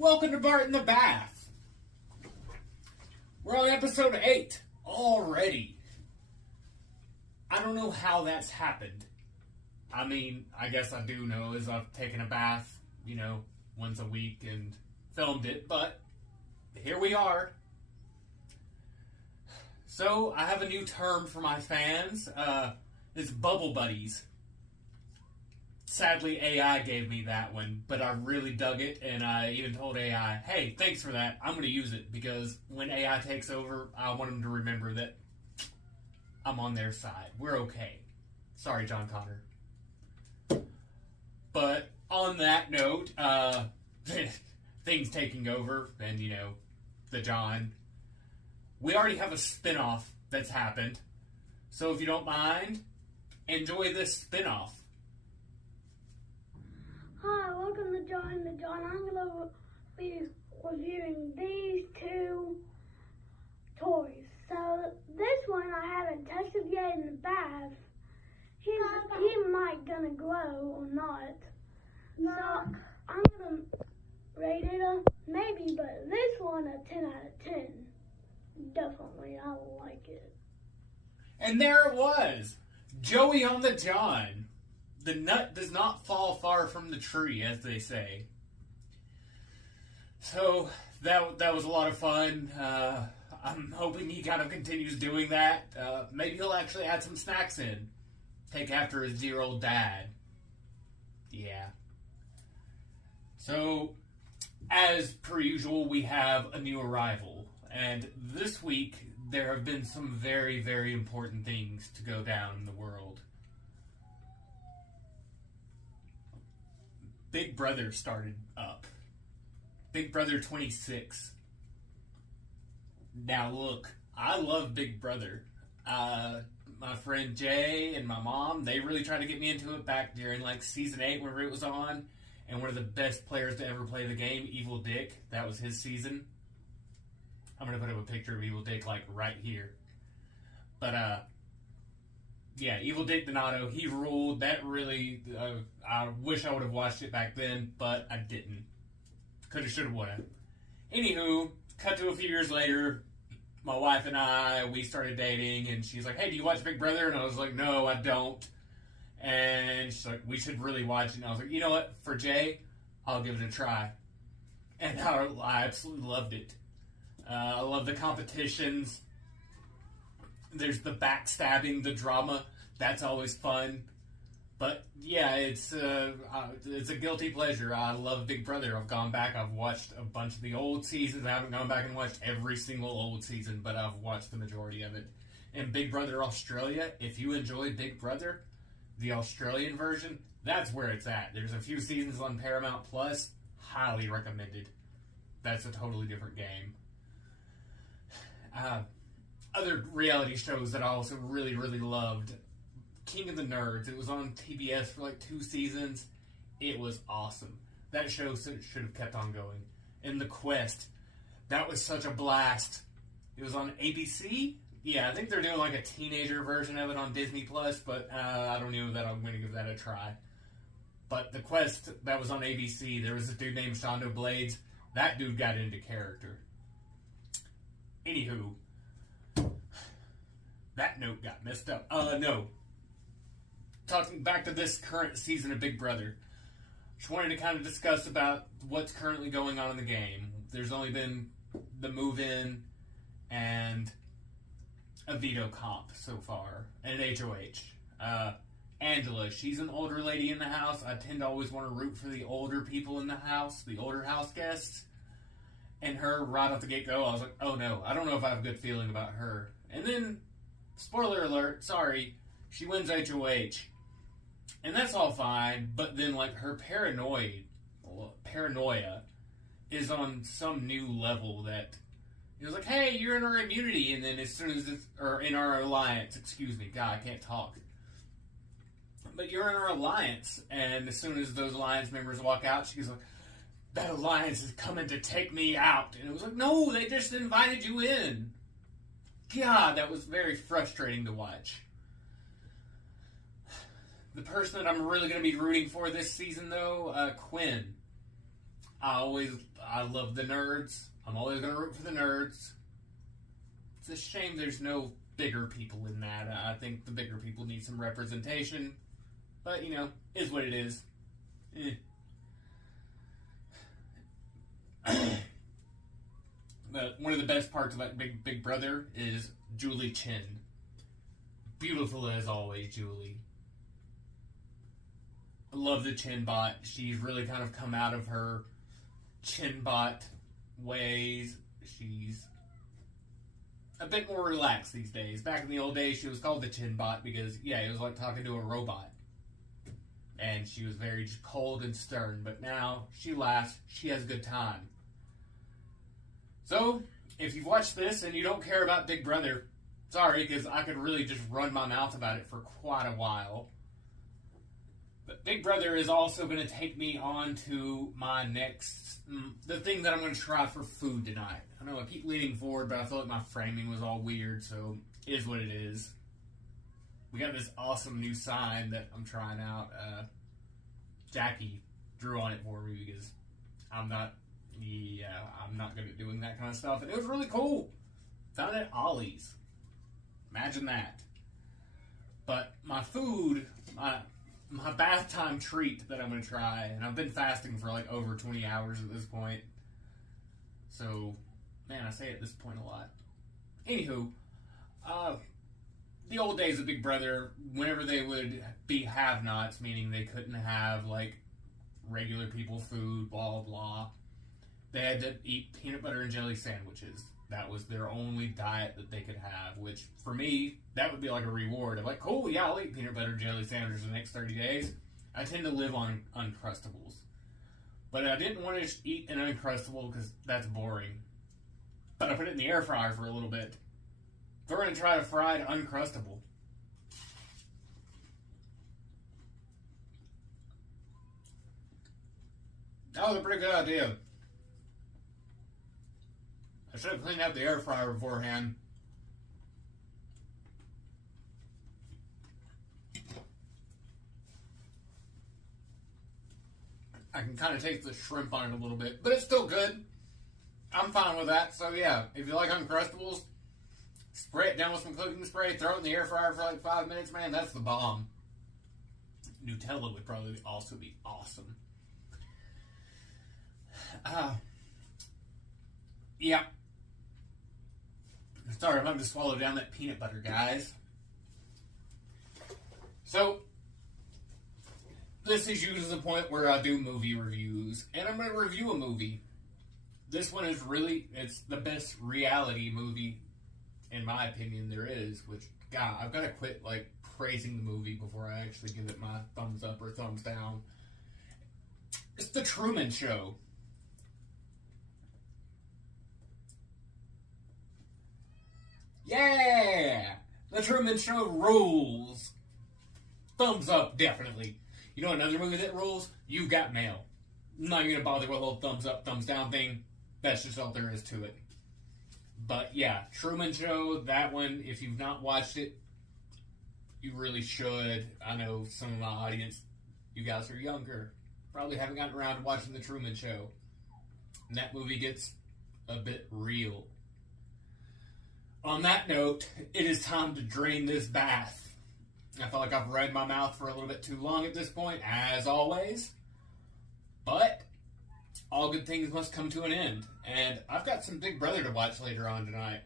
Welcome to Bart in the Bath. We're on episode 8 already. I don't know how that's happened. I mean, I guess I do know as I've taken a bath, once a week and filmed it, but here we are. So, I have a new term for my fans. It's Bubble Buddies. Sadly, AI gave me that one, but I really dug it, and I even told AI, hey, thanks for that. I'm going to use it, because when AI takes over, I want them to remember that I'm on their side. We're okay. Sorry, John Connor. But on that note, things taking over, and, the John. We already have a spinoff that's happened, so if you don't mind, enjoy this spinoff. Hi, welcome to John the John. I'm going to be reviewing these two toys. So, this one I haven't touched yet in the bath. He might gonna grow or not. So, I'm going to rate it a maybe, but this one a 10 out of 10. Definitely, I like it. And there it was. Joey on the John. The nut does not fall far from the tree, as they say. So, that was a lot of fun. I'm hoping he kind of continues doing that. Maybe he'll actually add some snacks in. Take after his dear old dad. Yeah. So, as per usual, we have a new arrival. And this week, there have been some very, very important things to go down in the world. Big Brother started up. Big Brother 26. Now look, I love Big Brother. My friend Jay and my mom, they really tried to get me into it back during season 8 whenever it was on. And one of the best players to ever play the game, Evil Dick, that was his season. I'm going to put up a picture of Evil Dick right here. But yeah, Evil Dick Donato, he ruled. That really, I wish I would have watched it back then, but I didn't. Coulda, shoulda, woulda. Anywho, cut to a few years later, my wife and I, we started dating, and she's like, hey, do you watch Big Brother? And I was like, no, I don't. And she's like, we should really watch it. And I was like, you know what, for Jay, I'll give it a try. And I absolutely loved it. I love the competitions. There's the backstabbing, the drama. That's always fun. But yeah, it's a guilty pleasure. I love Big Brother. I've gone back. I've watched a bunch of the old seasons. I haven't gone back and watched every single old season, but I've watched the majority of it. And Big Brother Australia, if you enjoy Big Brother, the Australian version, that's where it's at. There's a few seasons on Paramount Plus. Highly recommended. That's a totally different game. Other reality shows that I also really, really loved. King of the Nerds. It was on TBS for 2 seasons. It was awesome. That show should have kept on going. And The Quest. That was such a blast. It was on ABC? Yeah, I think they're doing a teenager version of it on Disney Plus, but I don't know that I'm going to give that a try. But The Quest, that was on ABC. There was a dude named Shondo Blades. That dude got into character. Anywho, that note got messed up. No. Talking back to this current season of Big Brother, just wanted to kind of discuss about what's currently going on in the game. There's only been the move-in and a veto comp so far, and an HOH. Angela, she's an older lady in the house. I tend to always want to root for the older people in the house, the older house guests. And her, right off the get-go, I was like, oh no, I don't know if I have a good feeling about her. And then, spoiler alert, sorry, she wins HOH. And that's all fine, but then, her paranoia is on some new level that it was like, hey, you're in our immunity, and then as soon as or in our alliance, excuse me, God, I can't talk. But you're in our alliance, and as soon as those alliance members walk out, she's like, that alliance is coming to take me out. And it was like, no, they just invited you in. God, that was very frustrating to watch. The person that I'm really going to be rooting for this season, though, Quinn. I love the nerds. I'm always going to root for the nerds. It's a shame there's no bigger people in that. I think the bigger people need some representation. But, you know, is what it is. But one of the best parts about Big Brother is Julie Chen. Beautiful as always, Julie. I love the Chin bot. She's really kind of come out of her Chin bot ways. She's a bit more relaxed these days. Back in the old days, she was called the Chin bot because, yeah, it was like talking to a robot. And she was very just cold and stern. But now, she laughs. She has a good time. So, if you've watched this and you don't care about Big Brother, sorry, because I could really just run my mouth about it for quite a while. But Big Brother is also going to take me on to my next, the thing that I'm going to try for food tonight. I know I keep leaning forward, but I feel like my framing was all weird, so it is what it is. We got this awesome new sign that I'm trying out. Jackie drew on it for me because I'm not good at doing that kind of stuff. And it was really cool. Found it at Ollie's. Imagine that. But my food, my bath time treat that I'm going to try, and I've been fasting for like over 20 hours at this point. So, man, I say at this point a lot. Anywho, the old days of Big Brother, whenever they would be have-nots, meaning they couldn't have, like, regular people food, blah, blah, they had to eat peanut butter and jelly sandwiches. That was their only diet that they could have, which, for me, that would be like a reward. I'm like, cool, yeah, I'll eat peanut butter and jelly sandwiches the next 30 days. I tend to live on Uncrustables. But I didn't want to just eat an Uncrustable because that's boring. But I put it in the air fryer for a little bit. So we're going to try a fried Uncrustable. That was a pretty good idea. I should have cleaned out the air fryer beforehand. I can kind of taste the shrimp on it a little bit, but it's still good. I'm fine with that. So yeah, if you like Uncrustables, spray it down with some cooking spray, throw it in the air fryer for like 5 minutes, man, that's the bomb. Nutella would probably also be awesome. Yeah. Sorry, I'm having to swallow down that peanut butter, guys. So, this is usually the point where I do movie reviews, and I'm going to review a movie. This one is really, it's the best reality movie, in my opinion, there is, which, God, I've got to quit, like, praising the movie before I actually give it my thumbs up or thumbs down. It's The Truman Show. Yeah! The Truman Show rules. Thumbs up, definitely. You know another movie that rules? You've Got Mail. I'm not even going to bother with a little thumbs up, thumbs down thing. That's just all there is to it. But yeah, Truman Show, that one, if you've not watched it, you really should. I know some of my audience, you guys are younger, probably haven't gotten around to watching The Truman Show. And that movie gets a bit real. On that note, it is time to drain this bath. I feel like I've read my mouth for a little bit too long at this point, as always. But all good things must come to an end. And I've got some Big Brother to watch later on tonight.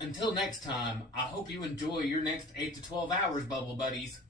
Until next time, I hope you enjoy your next 8 to 12 hours, Bubble Buddies.